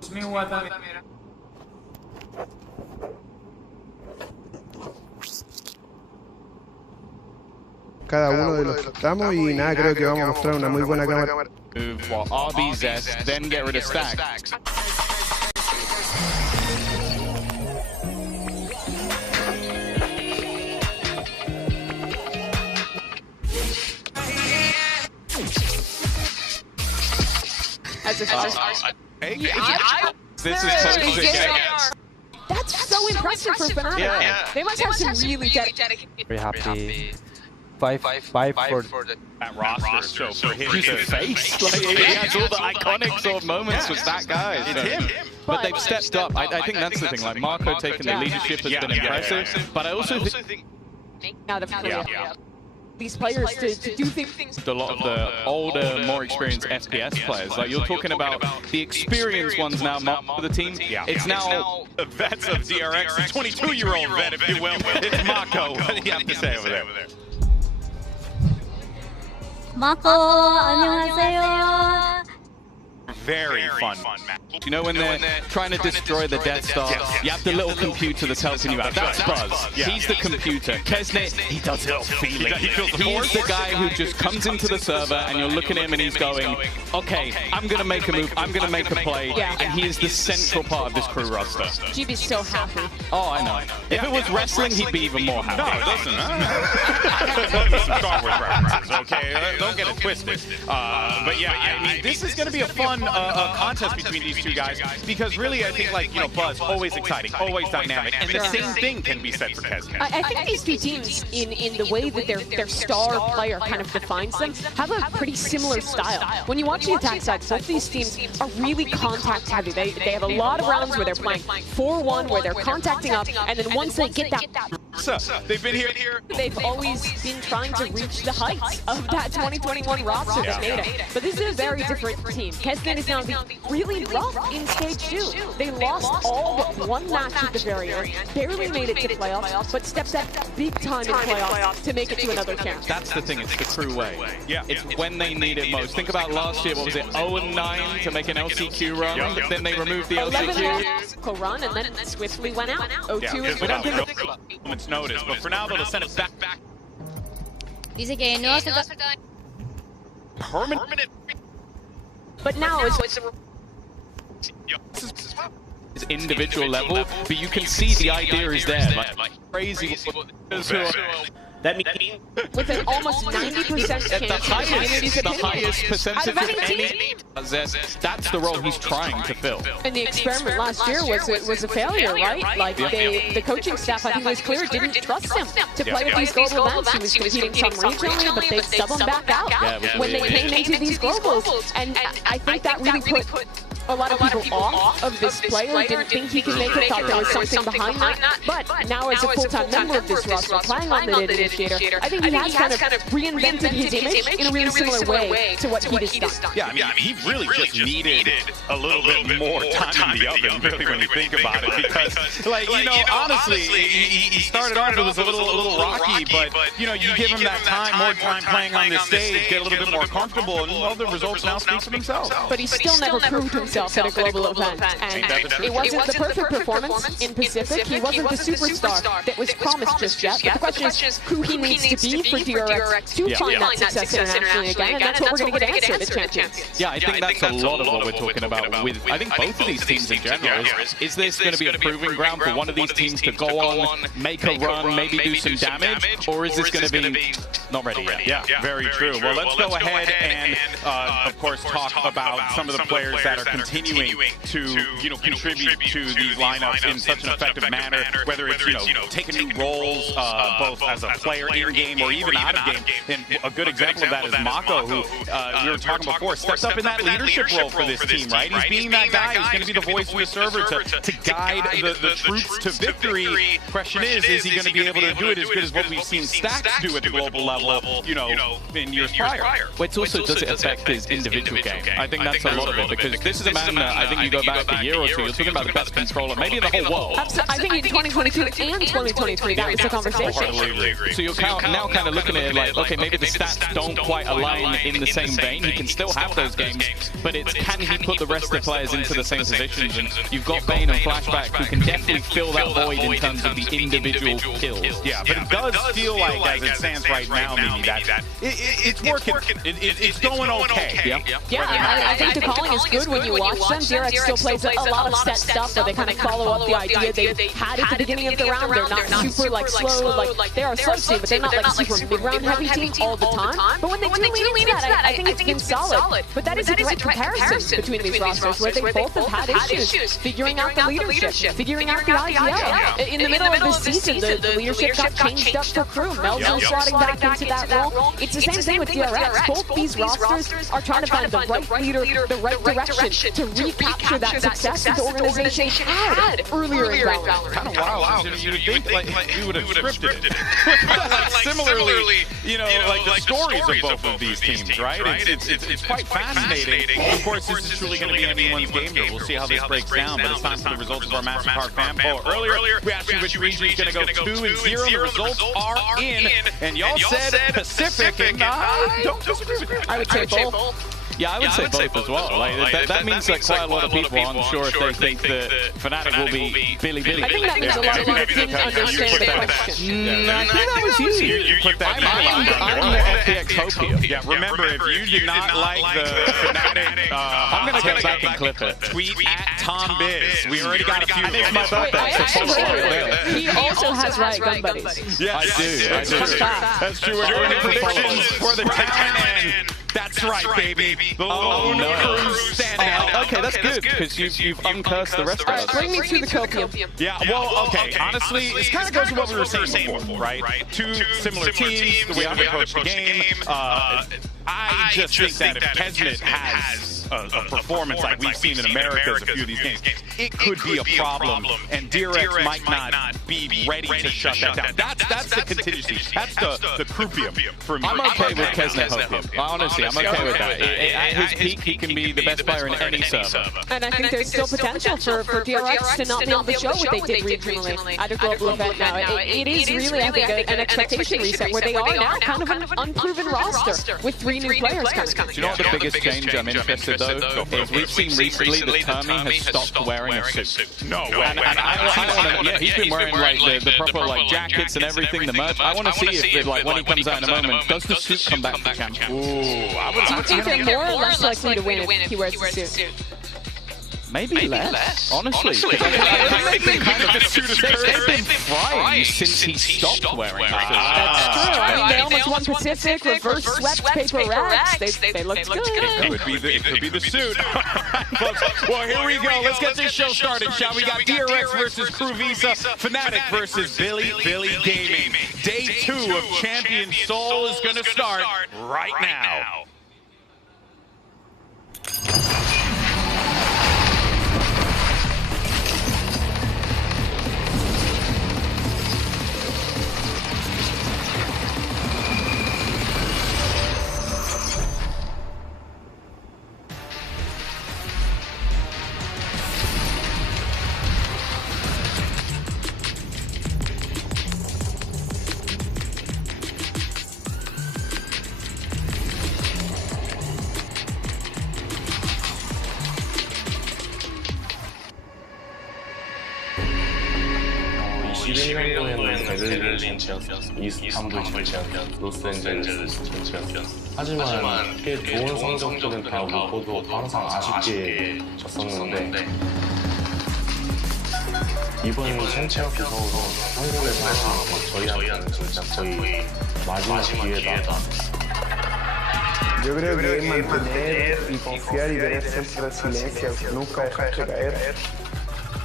उसमें हुआ था मेरा cada uno de los que estamos y nada, creo que vamos a mostrar una muy buena cámara. RB Zest, then get rid of Stacks. This is close to get. That's so impressive for Fnatic. Yeah. They must have some really dedicated. Very happy. Five for That roster, so for his face, like, he has all the iconic sort of moments with that guy. It's him. But they've stepped up. I think that's the thing. Like Marco taking the leadership has been impressive. But I also think Out of Korea. These players to do things. a lot of the older, more experienced FPS players. Like you're talking about the experienced ones now for the team. It's now the vets of DRX, the 22-year-old vet, if you will. It's Mako. What do you have to say over there? Mako, 안녕하세요. Very fun. You know when they're trying to destroy the Death Star, you have the little computer that's helping you out. That's Buzz. He's the computer. Kesnet, he does it all feeling. He's the guy who just comes into the server and you're looking at him and he's going, okay, I'm going to make a move, I'm going to make a play, and he is the central part of this crew roster. GB's so happy. Oh, I know. If it was wrestling, he'd be even more happy. No, listen, I love me some Star Wars references, okay? Don't get it twisted. But yeah, I mean, this is going to be a fun contest between these two guys because really I think, like, you know, Buzz, always exciting, always dynamic, and the same thing can be said for Kesnet. I think these two teams, in the way that their star player kind of defines them, have a pretty similar style. When you watch the attack side, both these teams are really contact heavy. They have a lot of rounds where they're playing 4-1, where they're contacting up, and then once they get that... So, they've been here. They've always been trying to reach the heights of that 2021 roster that made it. But this is a very different team. Kesnet is now really rough in stage 2. They lost all but one match at the very end, barely made it to playoffs, but stepped up big time in playoffs to make it to another chance. That's the thing, it's the crew way. Yeah. It's when they need it most. Think about last year, what was it, 0-9 to make an LCQ run, but then they removed the LCQ. Run and then swiftly went out. 0-2 is without moment's notice, but for now they'll send it back. Dice que no hace Permanent. But now it's individual level, but you can see the idea is there. Like crazy. That means with an almost 90% chance the highest percentage of any. That's the role he's trying to fill. And the experiment last year was a failure, right? Like the coaching staff, I think it was clear, didn't trust him to play with these global events. He was competing some regionally, but they sub him back out when they came into these globals. And I think that really put a lot of people off of this player, didn't think he could make it, thought there was something behind that. But now as a full-time member of this roster, playing on the Day Initiator, I think he has kind of reinvented his image in a really similar way to what he has done. Yeah, I mean, he really just needed a little bit more time in the oven, really, when you think about it, because, like, you know, honestly, he started off, it was a little rocky, but, you know, you give him that time, more time playing on this stage, get a little bit more comfortable, and all the results now speak for themselves. But he still never proved himself at a global event, and it wasn't the perfect performance in Pacific. He wasn't the superstar that was promised just yet. But the question is who he needs to be for DRX to find that success internationally again, and that's what we're going to get answered at Champions. Yeah, I think that's a lot of what we're talking about with, I think, both of these teams in general. Is this going to be a proving ground for one of these teams to go on, make a run, maybe do some damage, or is this going to be not ready yet? Yeah, very true. Well, let's go ahead and, of course, talk about some of the players that are continuing to, you know, contribute to these lineups in such an effective manner, whether it's, you know, taking new roles, both as a player in-game or even out-of-game. And a good example of that is Mako, who we were talking before, stepped up in that leadership role for this team, right? He's being that guy who's going to be the voice of the server to guide the troops to victory. Question is he going to be able to do it as good as what we've seen Stacks do at the global level, you know, in years prior? Well, it's also, does it affect his individual game? I think that's a lot of it, because this is a man that I think you go back a year or two, you're talking about the best controller, maybe in the whole world. I think in 2022 and 2023, that was the conversation. So you're now kind of looking at it like, okay, maybe the stats don't quite align in the same vein. He can still have those games, but it's can he put the rest of the players into the same positions? And you've got Bane and Flashback who can definitely fill that void in terms of the individual kills. Yeah, but it does feel like, as it stands right now, Mimi, that it's working. It's going okay. Yeah, I think the calling is good when you watch them. DRX still plays a lot of set stuff where they kind of follow up the idea they had at the beginning of the round. They're not super like slow, like they are a slow team, but they're not like a super mid-round heavy team all the time. But when they do lean into that, I think it's been solid. But that is a direct comparison between these rosters where they both have had issues figuring out the leadership, figuring out the IGL. In the middle of this season, the leadership got changed up for crew. Melville slotting back into that role. It's the same thing with DRX. Both these rosters are trying to find the right leader, the right direction to recapture that success that the organization had earlier in Valorant. Kind of wild. You would think like we would have scripted it. Like, similarly, you know, like the stories of both of these teams, right? It's quite fascinating. Of course, this is truly going to be anyone's game here. We'll see how this breaks down, but it's time for the results of our MasterCard fan poll. Earlier, we asked you which region is going to go 2-0. The results are in, and y'all said Pacific, and I don't disagree with that. I would say both. Yeah, I would say both as well. Like, that means that quite a lot of people aren't sure if they think that Fnatic will be Billy. I think that means a lot of people didn't understand the question. I think that was you. You put that I'm the FPX Yeah, remember, if you did not like the Fnatic, I'm going to go back and clip it. Tweet at Tom Biz. We already got a few. I think it's my birthday. He also has Riot Gun Buddies. Yeah, I do. That's true. We're doing predictions for the town, and that's right, baby. The lone crew standout. Okay, that's good, because you've uncursed the rest of us. Bring me to the copium. Yeah, well, okay. Honestly, it kind of goes with what we were saying before, right? Two similar teams, the way we approach the game. I just think that if Kesmet has a performance like we've seen in America as a few of these games, it could be a problem, and DRX might not be ready to shut that down. That's the contingency. That's the croupium for me. I'm okay with Kesnet Hopium. Honestly, I'm okay with that. At his peak, he can be the best player in any server. And I think there's still potential for DRX to not be able to show what they did regionally at a global event now. It is really, I think, an expectation reset where they are now kind of an unproven roster with 3 new players coming. Do you know what the biggest change I'm interested though is we've seen recently that Termi has stopped wearing a suit. No way. And I want to, yeah, he's been wearing like the proper like jackets and everything, the merch. I want to see if like when he comes out in a moment, does the suit come back to champion? Do you think they're more or less likely to win if he wears the suit? Maybe less, honestly. They've been frying since he stopped wearing the suit. That's true. I mean, they almost won Pacific, reverse swept Paper Rex. They looked good. It could be the suit. Folks, well, here we go. Let's get this show started, shall we? Got DRX versus Crew Visa, Fnatic versus Billy Gaming. Day 2 of Champion Soul is going to start right now. 베를린 지역이었어. 이스탄불 지역이었어. 로스앤젤레스 지역이었어. 하지만 꽤 좋은 성적들은 다 먹고도 항상 아쉽게 졌었는데 이번 챔피언 구성으로 한국에서 하는 거 저희한테는 진짜 거의 마지막 기회다. Yo creo que es mantener y confiar y tener siempre resiliencia, nunca dejarse caer.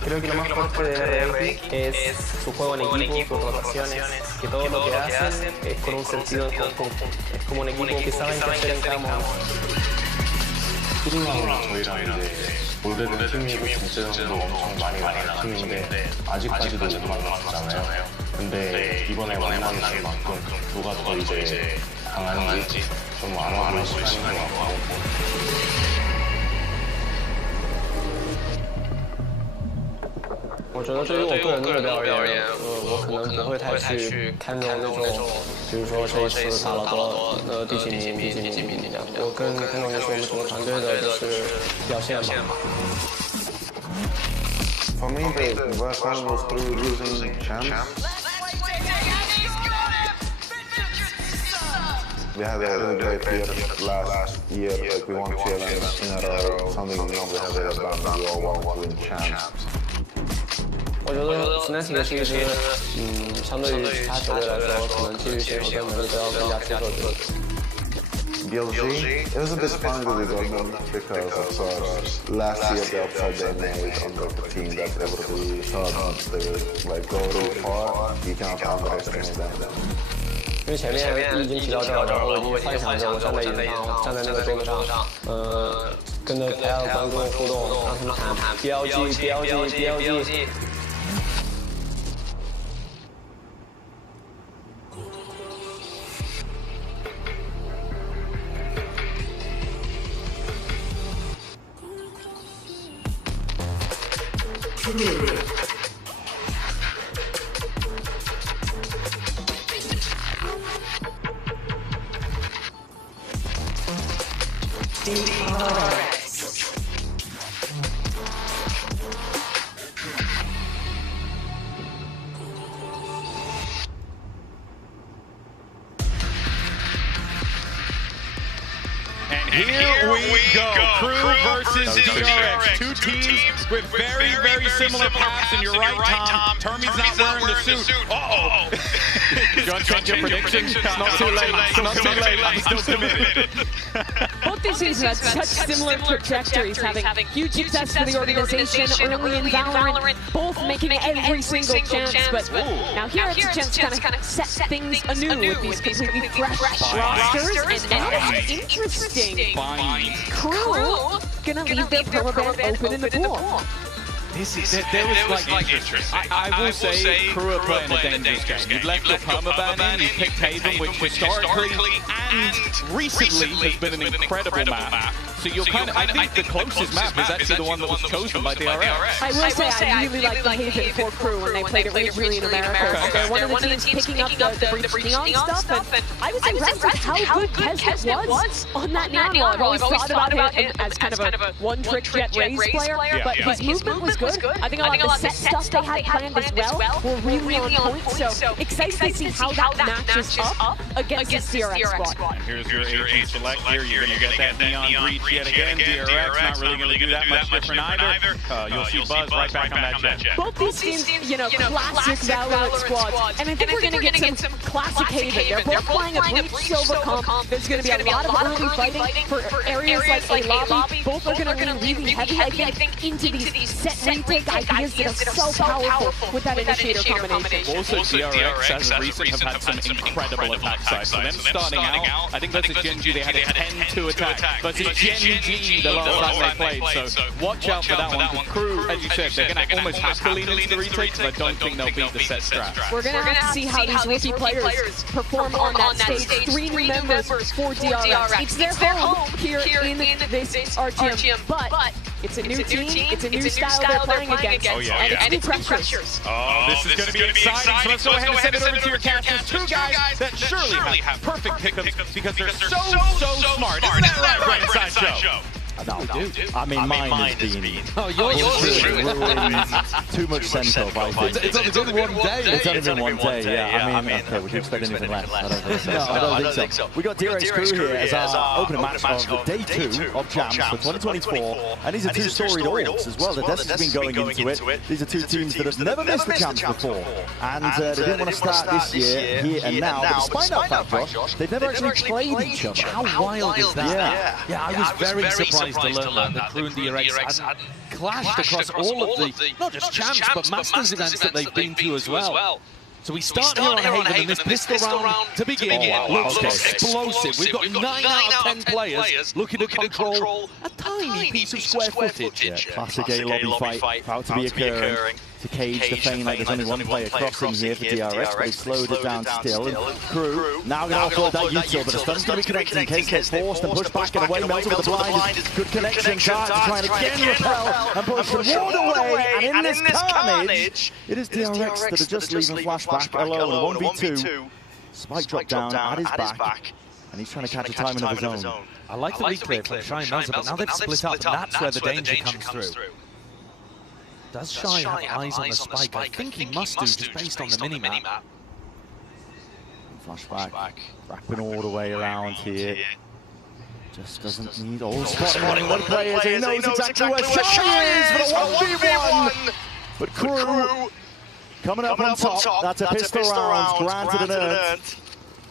Creo que lo más fuerte de RR es su juego en equipo, sus rotaciones, que todo lo que hacen es con un sentido de conjunto. Es como un equipo que saben qué hacer en cada momento. 프로랑 저희랑 이제 오래된 팀이고 경쟁도 엄청 많이 나간 팀인데 아직까지도 못 만났잖아요. 근데 이번에 만나는 만큼 누가 더 이제 강한지 좀 알아보고 싶은 것 같고 我觉得对于我个人的目标而言，我可能不会太去看重那种，比如说这一次打了多第几名这样。我更看重的是我们整个团队的就是表现吧。For me, the worst one was through losing champs. We had a really great year last year, like we won 2 events in a row, something we have ever done, we all want to win champs. 我觉得 Fnatic 是一支，相对于其他球队来说，可能基于选手跟能力都要更加出色的。BLG, it was a bit funny that we got them because of course last year the upside they made on the team that everybody thought they would like go really far, you cannot underestimate them. 因为前面你已经提到这了，然后我已经幻想着我站在椅子上，站在那个桌子上，跟着台下的观众互动，让他们喊 BLG。And here we go. Crew versus DRX. Two teams with very, very similar paths. And you're right, Tom. Termy's not wearing the suit. Uh-oh. You want to change your prediction? It's not too late. It's not too late. I'm still committed. Both these teams had such similar trajectories, having huge success for the organization early in Valorant, both making every single chance. But now here it's a chance to kind of set things anew with these completely fresh rosters. And now it's interesting. Crew gonna leave their permaban open in the pool. There was like interest. I will say Crew are playing a dangerous game. You've left your permaban in, you've picked Haven, which historically and recently has been an incredible map. So you're kind of, I think the closest map is actually the one that was chosen by DRX. I will say I really like the Haven for Crew when they played it regionally in America. They're one of the teams picking up the breach neon stuff, and I was impressed with how good Kesnet was on that neon. I've always thought about him as kind of a one-trick jet raise player, but his movement was good. I think a lot of the set stuff they had planned as well were really on point, so excited to see how that matches up against this DRX squad. And here's your agent select here. You're going to get that neon breach yet again. DRX not really going to do that much different either. You'll see Buzz right back on that jet. Both these teams, you know, classic Valorant squads, and I think we're going to get some classic Haven. They're both playing a Breach Silva comp. There's going to be a lot of early fighting for areas like a lobby. Both are going to lean really heavy, I think, into these set retake ideas that are so powerful with that initiator combination. Also, DRX as of recent have had some incredible attack sides. For them starting out, I think versus Gen G they had a 10-2 attack versus Gen G the last time they played. So watch out for that one. The Crew, as you said, they're going to almost have to lean into the retake, but I don't think they'll beat the set strat. We're going to have to see how these rookie players perform on that stage. 3 new members for DRX. It's their home here in this RTM, but it's a new team, it's a new style they're playing against, and it's new pressures. Oh, this is going to be exciting, so let's go ahead and send it over to your casters. 2 guys that surely have perfect pickups because they're so smart. Isn't that right, Red Sideshow? No, I mean, mine has been... Oh, yours is ruined too much send-off, I think. It's only been 1 day. It's only been 1 day, yeah. I mean, okay, would you expect anything less? I don't think so. No, I don't think so. We got DRX Crew here as our opening match of the day 2 of Jams for 2024. And these are 2 storied orgs as well. The Dust has been going into it. These are 2 teams that have never missed the Jams before. And they didn't want to start this year, here and now. But despite that fact, Josh, they've never actually played each other. How wild is that? Yeah, I was very surprised to learn that the Crew and DRX hadn't clashed across all of the, not just champs, but Masters events that they've been to as well. So we start here on Haven, and this pistol round to begin looks explosive. We've got 9 out of 10 players looking to control a tiny piece of square footage. Yeah, classic A lobby fight about to be occurring. to cage the feign like there's only one player crossing here for DRX, but he slowed it down still. And Crew now going to offload that util, but the stun's going to be connecting. Case gets forced and pushed back and away, melted with the blind. Good connection, Dart trying to again repel and push the ward away, and in this carnage, it is DRX that are just leaving Flashback alone. 1v2. Spike dropped down at his back, and he's trying to catch a timing of his own. I like the reclear from Shy and Melzer, but now they've split up, and that's where the danger comes through. Does Shy have eyes on the spike? I think he must do, just based on the mini-map. Flashback, wrapping all the way around here. Just doesn't need all spotting on one player. He knows exactly where Shy is for the 1v1. But Crew coming up on top. That's a pistol round, granted and earned.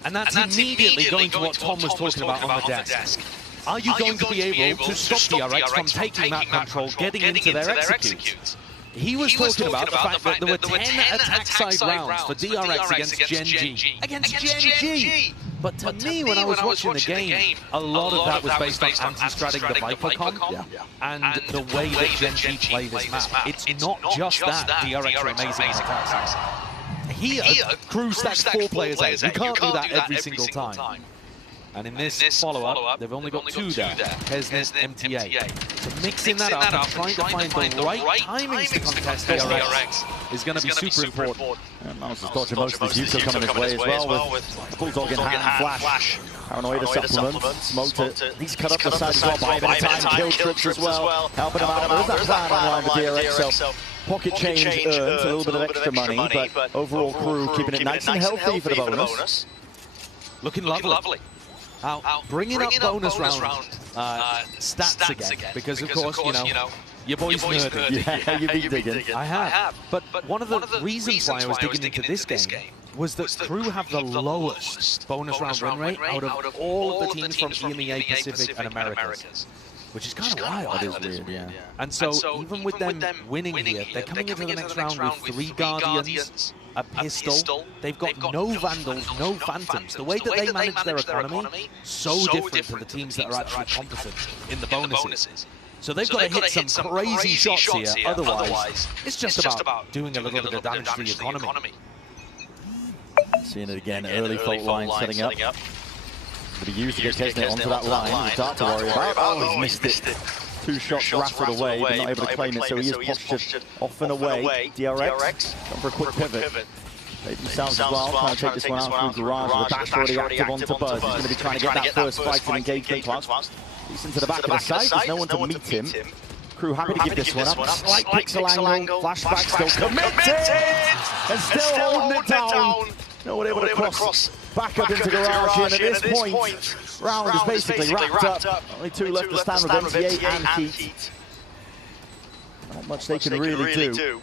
And that's immediately going to what Tom was talking about on the desk. Are you going to be able to stop DRX from taking map control, getting into their executes? He was talking about the fact that there were 10 attack side rounds for DRX against Gen G. Against Gen G! But to me, when I was watching the game, a lot of that was based on anti-stratting the Viper comp and the way that Gen G play this map. It's not just that DRX are amazing on attack side. Here, Crew stacks 4 players out. You can't do that every single time. And in this follow-up, they've only got 2 there, Kesnet, MTA. So mixing that up and trying to find the right timings to contest DRX is going to be super important. And Mouse is dodging most of his util coming his way as well, with Bulldog in hand, Flash. Paranoid supplement, smoked it. He's cut up the side as well, by a bit of time, kill trips as well, helping him out. There's that plan online for DRX, so pocket change earns a little bit of extra money, but overall Crew keeping it nice and healthy for the bonus. Looking lovely. Bringing up bonus round stats again, because of course, you know, your boy's nerdy. Yeah, you've been digging. I have. But one of the reasons why I was digging into this game was that Crew have the lowest bonus round win rate out of all of the teams from EMEA, Pacific, and Americas. Which is kind of wild. That is weird, yeah. And so even with them winning here, they're coming into the next round with 3 Guardians, a pistol. They've got no Vandals, no Phantoms. The way that they manage their economy, so different to the teams that are actually competent in the bonuses. So they've got to hit some crazy shots here, otherwise it's just about doing a little bit of damage to the economy. Seeing it again, early fault line setting up. To be used to get Kesnet onto that line. With Dart to worry about. Oh, he's missed it. 2 shots rattled away, but not able to claim it, so he is postured off and away. DRX, going for a quick pivot. Maybe sounds as well, trying to take this one out through Garage with a dash already active onto Buzz. He's going to be trying to get that first fight and engagement whilst he's into the back of the site. There's no one to meet him. Crew happy to give this one up. Slight pixel angle, flashback still committed! And still holding it down. No one able to cross back up into Garage, and at this point, round is basically wrapped up. Only 2 left to stand with MTA and Heat. Not much they can really do.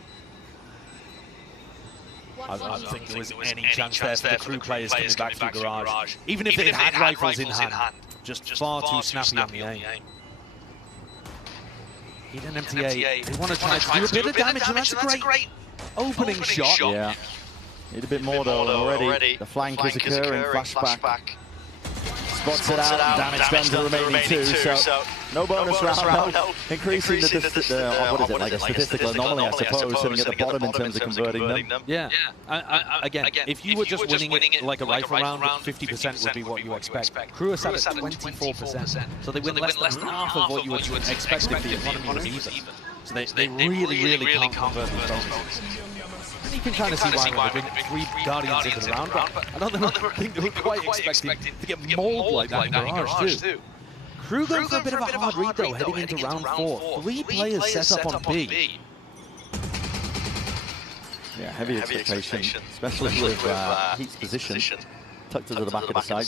I don't think there was any chance there for the Crew players coming back through Garage. Even if they had rifles in hand, just far too snappy on the aim. Heat and MTA, they want to try to do a bit of damage, and that's a great opening shot. Yeah. Need a bit more though already. The flank is occurring, flashback. Spots it out, damage done to the remaining 2, so no bonus round, no. Increasing the what is it, like a statistical anomaly, I suppose, sitting at the bottom in terms of converting them. Yeah, again, if you were just winning it like a rifle round, 50% would be what you expect. Crew are sat at 24%, so they win less than half of what you would expect if the economy was even. So they really can't convert these bonuses. And you can kind of see why when they bring 3 Guardians into the round, but I don't think they were quite expecting to get mauled like that in Garage too. Crew going for a bit of a hard read though, heading into round 4. 3 players set up on B. Yeah, heavy expectation, especially with Heat's position tucked into the back of the side.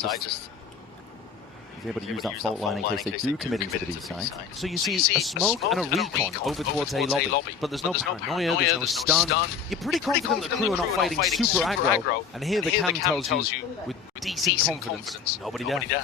He's able to use that fault line in case they do commit into the B side. So you see a smoke and a recon over towards A lobby, but there's no paranoia, there's no stun. You're pretty confident the Crew are not fighting super aggro, and here the cam tells you with decent confidence, nobody there.